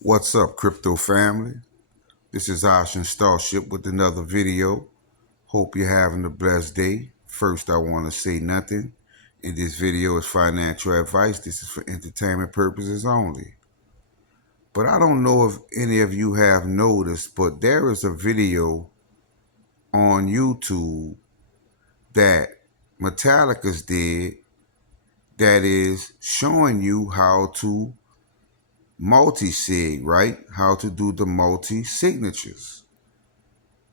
What's up, crypto family? This is Ocean Starship with another video. Hope you're having a blessed day. First, I want to say nothing in this video is financial advice. This is for entertainment purposes only. But I don't know if any of you have noticed, but there is a video on YouTube that Metallica's did that is showing you how to multi-sig, right? How to do the multi-signatures.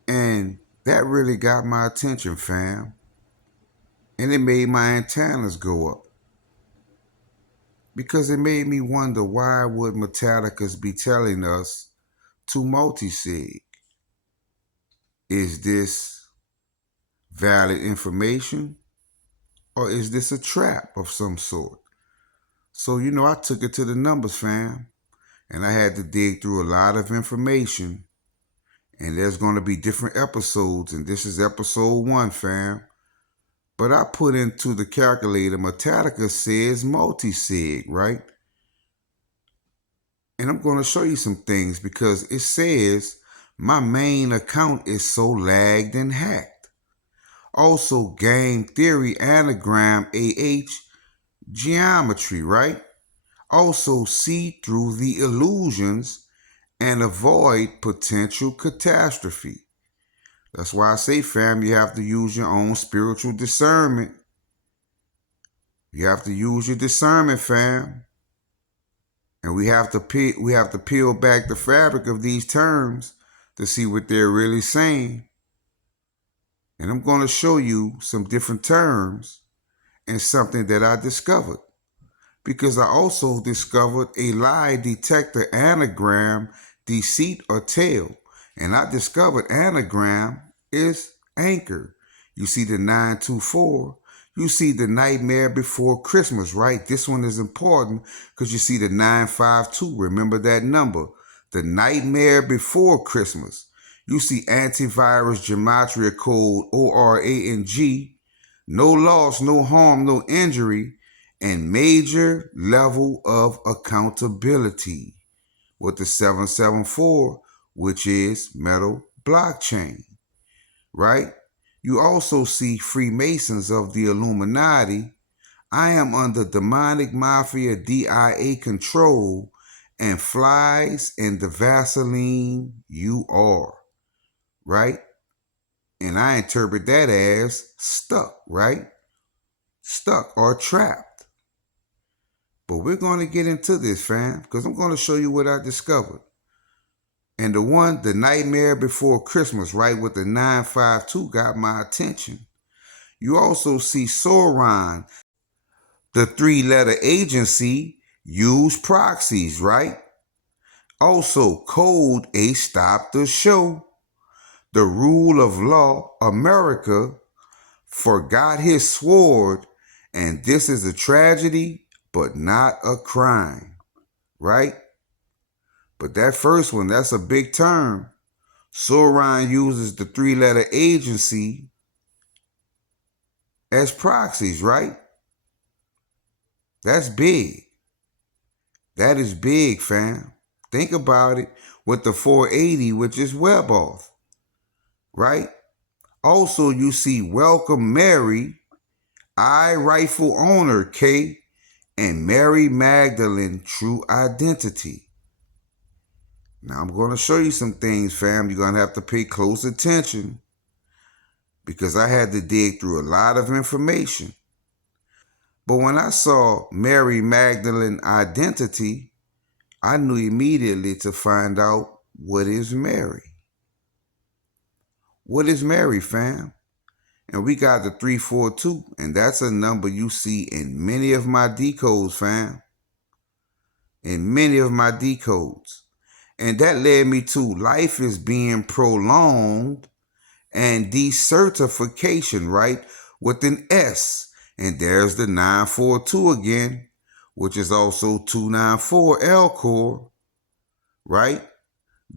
And that really got my attention, fam. And it made my antennas go up. Because it made me wonder, why would Metallicas be telling us to multi-sig? Is this valid information? Or is this a trap of some sort? So, I took it to the numbers, fam. And I had to dig through a lot of information. And there's going to be different episodes. And this is episode 1, fam. But I put into the calculator, Metallica says multi-sig, right? And I'm going to show you some things because it says my main account is so lagged and hacked. Also, game theory anagram AH geometry, right? Also, see through the illusions and avoid potential catastrophe. That's why I say, fam, you have to use your own spiritual discernment. You have to use your discernment, fam. And we have to peel back the fabric of these terms to see what they're really saying. And I'm going to show you some different terms and something that I discovered. Because I also discovered a lie detector anagram, deceit or tale. And I discovered anagram is anchor. You see the 924. You see the nightmare before Christmas, right? This one is important because you see the 952. Remember that number. The nightmare before Christmas. You see antivirus gematria code ORANG. No loss, no harm, no injury. And major level of accountability with the 774, which is metal blockchain, right? You also see Freemasons of the Illuminati. I am under demonic mafia DIA control, and flies in the Vaseline you are, right? And I interpret that as stuck, right? Stuck or trapped. But we're going to get into this, fam, because I'm going to show you what I discovered. And the nightmare before Christmas, right, with the 952 got my attention. You also see Sauron, the 3-letter agency, use proxies, right? Also, Code A Stop the Show, the rule of law, America, forgot his sword, and this is a tragedy, but not a crime, right? But that first one, that's a big term. Sauron uses the 3-letter agency as proxies, right? That's big. That is big, fam. Think about it with the 480, which is Weboff, right? Also, you see Welcome Mary, I Rightful Owner, K, and Mary Magdalene, True Identity. Now, I'm going to show you some things, fam. You're going to have to pay close attention because I had to dig through a lot of information. But when I saw Mary Magdalene Identity, I knew immediately to find out, what is Mary? What is Mary, fam? And we got the 342, and that's a number you see in many of my decodes, fam. In many of my decodes. And that led me to life is being prolonged and decertification, right? With an S. And there's the 942 again, which is also 294 L core, right?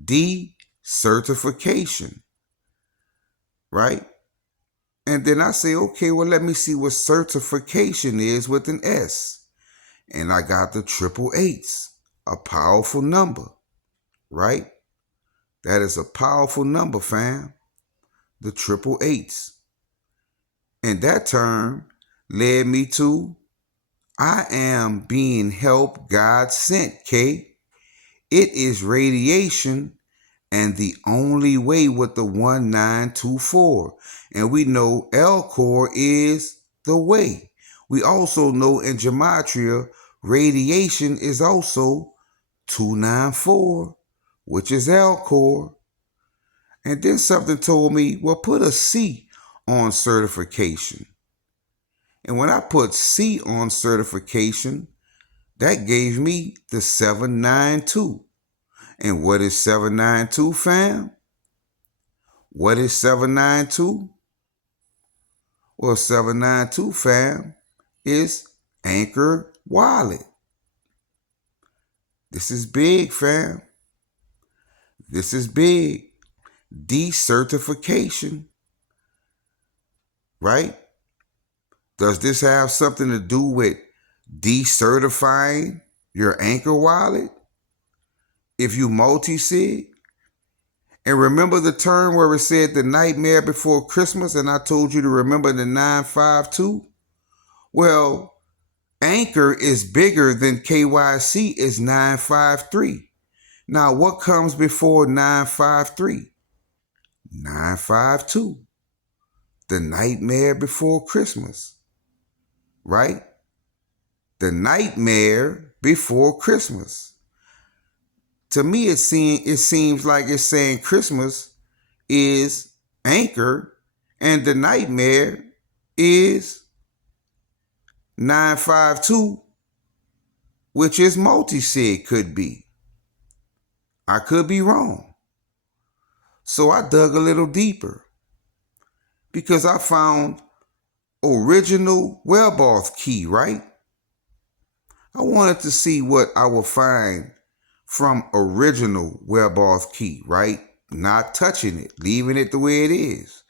Decertification, right? And then I say, okay, well, let me see what certification is with an S. And I got the 888s, a powerful number. right? That is a powerful number, fam. The triple eights. And that term led me to I am being helped God sent, K. It is radiation and the only way with the 1924. And we know L core is the way. We also know in gematria, radiation is also 294, which is L core. And then something told me, well, put a C on certification. And when I put C on certification, that gave me the 792. And what is 792, fam? What is 792? Well, 792, fam, is Anchor Wallet. This is big, fam. This is big. Decertification, right? Does this have something to do with decertifying your Anchor Wallet if you multi-sig? And remember the term where it said the nightmare before Christmas, and I told you to remember the 952? Well, Anchor is bigger than KYC is 953. Now, what comes before 953? 952. The nightmare before Christmas, right? The nightmare before Christmas. To me, it seems like it's saying Christmas is Anchor and the nightmare is 952, which is multi-sig could be. I could be wrong. So I dug a little deeper because I found original Wellboth key, right? I wanted to see what I would find from original Wellboth key, right? Not touching it, leaving it the way it is,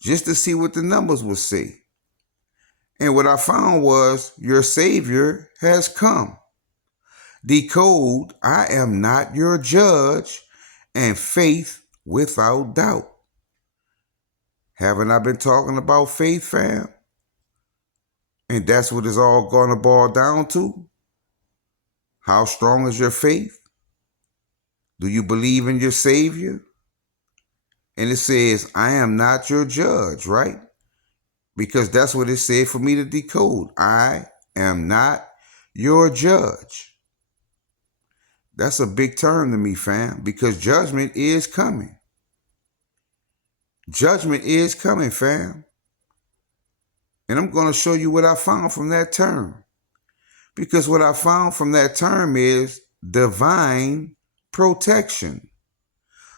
just to see what the numbers would say. And what I found was your Savior has come. Decode, I am not your judge, and faith without doubt. Haven't I been talking about faith, fam? And that's what it's all going to boil down to. How strong is your faith? Do you believe in your Savior? And it says, I am not your judge, right? Because that's what it said for me to decode. I am not your judge. That's a big term to me, fam, because judgment is coming. Judgment is coming, fam. And I'm going to show you what I found from that term. Because what I found from that term is divine protection,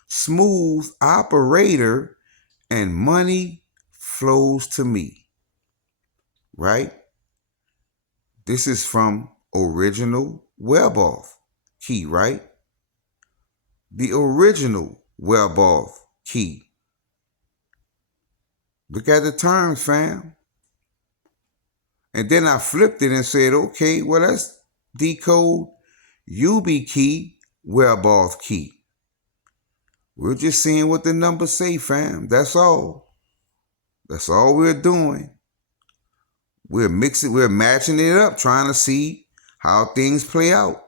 smooth operator, and money flows to me, right? This is from original Wellboth key, right? The original Wellboth key. Look at the terms, fam. And then I flipped it and said, okay, well, let's decode YubiKey, Wellboth key. We're just seeing what the numbers say, fam. That's all. That's all we're doing. We're matching it up, trying to see how things play out.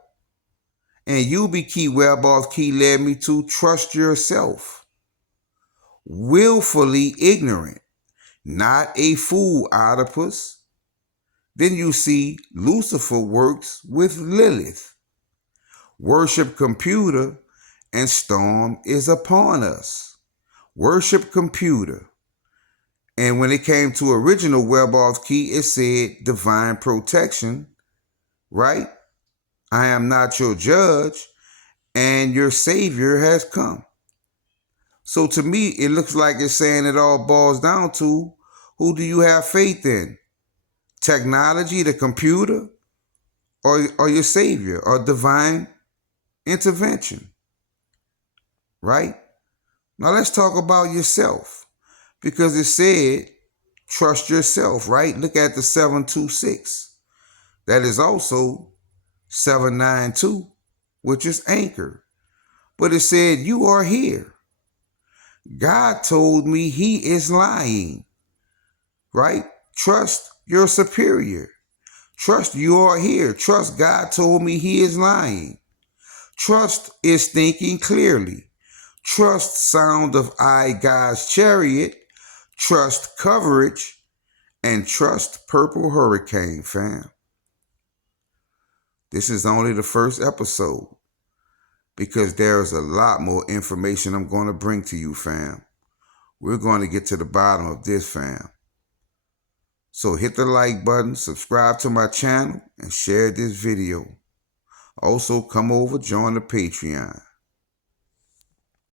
And YubiKey, Wellboth key led me to trust yourself. Willfully ignorant, not a fool, Oedipus. Then you see Lucifer works with Lilith. Worship computer and storm is upon us. Worship computer. And when it came to original Wellboth key, it said divine protection, right? I am not your judge, and your Savior has come. So to me, it looks like it's saying it all boils down to who do you have faith in? Technology, the computer, or your Savior, or divine intervention, right? Now let's talk about yourself, because it said trust yourself, right? Look at the 726. That is also 792, which is Anchor. But it said, you are here. God told me he is lying, right? Trust your superior. Trust you are here. Trust God told me he is lying. Trust is thinking clearly. Trust sound of I God's chariot. Trust coverage. And trust purple hurricane, fam. This is only the first episode because there's a lot more information I'm going to bring to you, fam. We're going to get to the bottom of this, fam. So hit the like button, subscribe to my channel, and share this video. Also, come over, join the Patreon.